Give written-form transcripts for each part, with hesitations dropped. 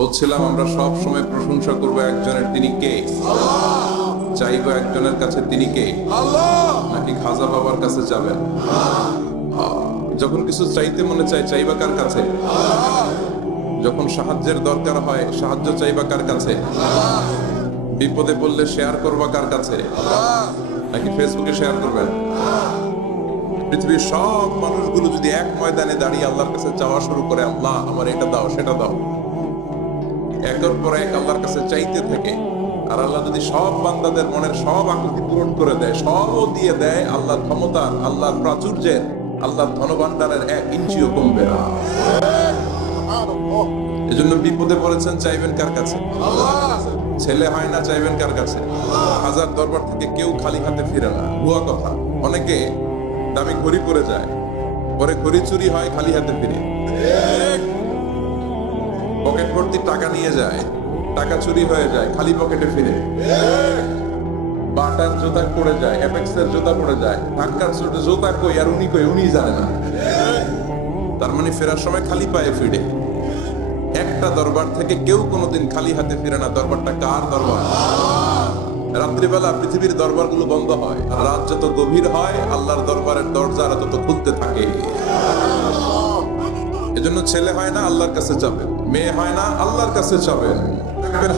বলছিলাম আমরা সব সময় প্রশংসা করব একজনের, তিনি কে? চাইবো একজনের কাছে, তিনি কে? নাকি খাজা বাবার কাছে যাবেন? যখন কিছু চাইতে মনে চায়, চাইবা কার কাছে? যখন সাহায্যের দরকার হয়, সাহায্য চাইবা কার কাছে? বিপদে পড়লে শেয়ার করবা কার কাছে? নাকি ফেসবুকে শেয়ার করবেন? পৃথিবীর সব মানুষগুলো যদি এক ময়দানে দাঁড়িয়ে আল্লাহর কাছে চাওয়া শুরু করে, আল্লাহ আমার এটা দাও সেটা দাও, একের পর এক আল্লাহর কাছে চাইতে থাকে, আর আল্লাহ যদি সব বান্দাদের মনের সব আকুতি পূরণ করে দেয়, সবও দিয়ে দেয়, আল্লাহর ক্ষমতার, আল্লাহর প্রাচুর্যের, আল্লাহর ধনভাণ্ডারের 1 ইঞ্চিও কমবে না। এজন্য বিপদে পড়েছেন, চাইবেন কার কাছে? ছেলে হয় না, চাইবেন কার কাছে? হাজার দরবার থেকে কেউ খালি হাতে ফিরে না, ভুয়া কথা। অনেকে দামি ঘড়ি পরে যায়, পরে ঘড়ি চুরি হয়, খালি হাতে ফিরে। পকেট ভর্তি টাকা নিয়ে যায়, টাকা চুরি হয়ে যায়, খালি পকেটে ফিরে। বাটার জুতা পড়ে যায়, অ্যাপেক্সের জুতা পড়ে যায়, ঢাকার জুতা কই আর উনি কই, উনি জানে না। তার মানে ফেরার সময় খালি পায়ে ফিরে। একটা দরবার থেকে কেউ কোনোদিন খালি হাতে ফিরে না। দরবারটা কার দরবার? রাত্রিবেলা পৃথিবীর দরবারগুলো বন্ধ হয়, আর রাত যত গভীর হয়, আল্লাহর দরবারের দরজারা তত খুলতে থাকে। এজন্য ছেলে হয় না, আল্লাহর কাছে যাবেন। মেয়ে হয় না, আল্লাহর কাছে যাবেন।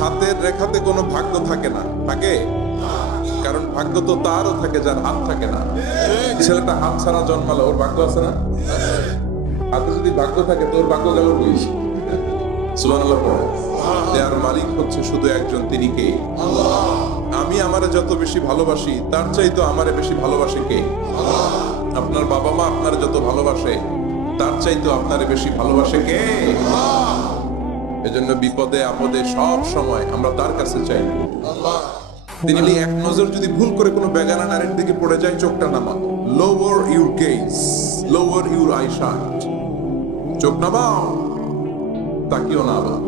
হাতের রেখাতে কোনো ভাগ্য থাকে না, থাকে? কারণ ভাগ্য তো তারও থাকে যার হাত থাকে না। ছেলেটা হাত ছাড়া জন্মালো, ওর ভাগ্য আছে না? হাতে যদি ভাগ্য থাকে, তোর ভাগ্য গেল কই? সুবহানাল্লাহ পড়ো। যার মালিক হচ্ছে শুধু একজন, তিনি কে? আমি আমারে যত বেশি ভালোবাসি, তার চাইতো আমারে বেশি ভালোবাসে কে? আপনার বাবা মা আপনার যত ভালোবাসে, তার চাইতো আপনারে বেশি ভালোবাসে কে? এজন্য বিপদে আপদে সব সময় আমরা তার কাছে চাই। তিনি এক নজর যদি ভুল করে কোনো বেগানা নারীর দিকে পড়ে যায়, চোখটা নামা। Lower your gauge, lower your I shut. চোখ নামাও, তাকিও না আবার।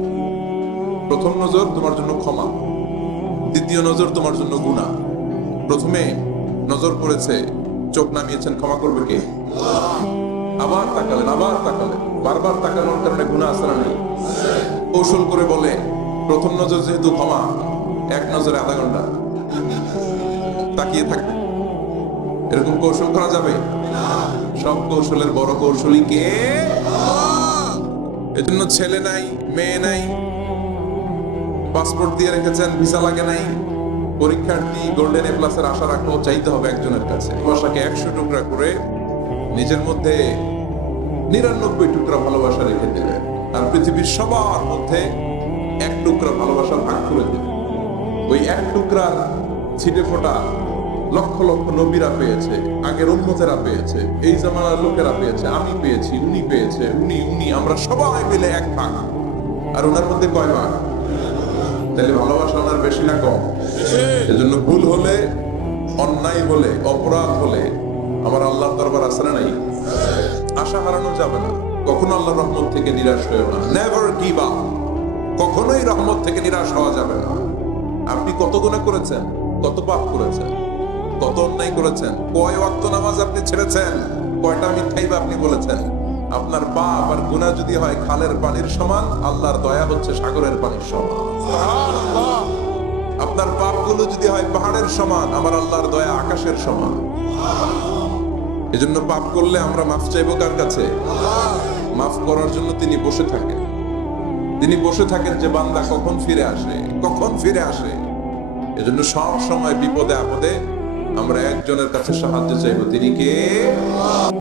প্রথম নজর তোমার জন্য ক্ষমা, দ্বিতীয় নজর তোমার জন্য গুনাহ। প্রথমে নজর পড়েছে, চোখ নামিয়েছেন, ক্ষমা করবে কে? আবার তাকালেন, আবার তাকালেন, বারবার তাকানোর কারণে গুনাহ আছে না নেই? কৌশল করে বলে, প্রথম নজর যেহেতু ক্ষমা, এক নজরে আধা ঘন্টা তাকিয়ে থাকবে। এরকম কৌশল করা যাবে? সব কৌশলের বড় কৌশলী কে? এজন্য ছেলে নাই, মেয়ে নাই, পাসপোর্ট দিয়ে রেখেছেন, ভিসা লাগে নাই, পরীক্ষার্থী, গোল্ডেন এ প্লাসের আশা রাখো, চাইতে হবে একজনের কাছে। ভালোবাসাকে 100 টুকরা করে নিজের মধ্যে 99 টুকরা ভালোবাসা রেখে দেবে, আর পৃথিবীর সবার মধ্যে 1 টুকরা ভালোবাসা ভাগ করে দেবে। ওই 1 টুকরার ছিটে ফোটা লক্ষ লক্ষ নবীরা পেয়েছে, আগের উম্মতেরা পেয়েছে, এই জামানার লোকেরা পেয়েছে, আমি পেয়েছি, উনি পেয়েছে, উনি, আমরা সবাই মিলে 1 ভাগ। আর ওনার মধ্যে কয় ভাগ? তাহলে ভালোবাসা ওনার বেশি না কম? এজন্য ভুল হলে, অন্যায় হলে, অপরাধ হলে আমার আল্লাহর দরবার আছে না নাই? আশা হারানো যাবে না। কখনো আল্লাহর রহমত থেকে নিরাশ হয়েও না। Never give up. কখনোই রহমত থেকে নিরাশ হওয়া যাবে না। আপনি কত গুনাহ করেছেন, কত পাপ করেছেন, কত অন্যায় করেছেন, কয় ওয়াক্ত নামাজ আপনি ছেড়েছেন, কয়টা মিথ্যাইবা আপনি বলেছেন। আপনার পাপ আর গুনাহ যদি হয় খালের পানির সমান, আল্লাহর দয়া হচ্ছে সাগরের পানির সমান। আপনার পাপগুলো যদি হয় পাহাড়ের সমান, আমার আল্লাহর দয়া আকাশের সমান। এজন্য পাপ করলে আমরা মাফ চাইবো কার কাছে? মাফ করার জন্য তিনি বসে থাকেন। তিনি বসে থাকেন যে বান্দা কখন ফিরে আসে, কখন ফিরে আসে। এজন্য সব সময় বিপদে আপদে আমরা একজনের কাছে সাহায্য চাইবো, তিনি কে?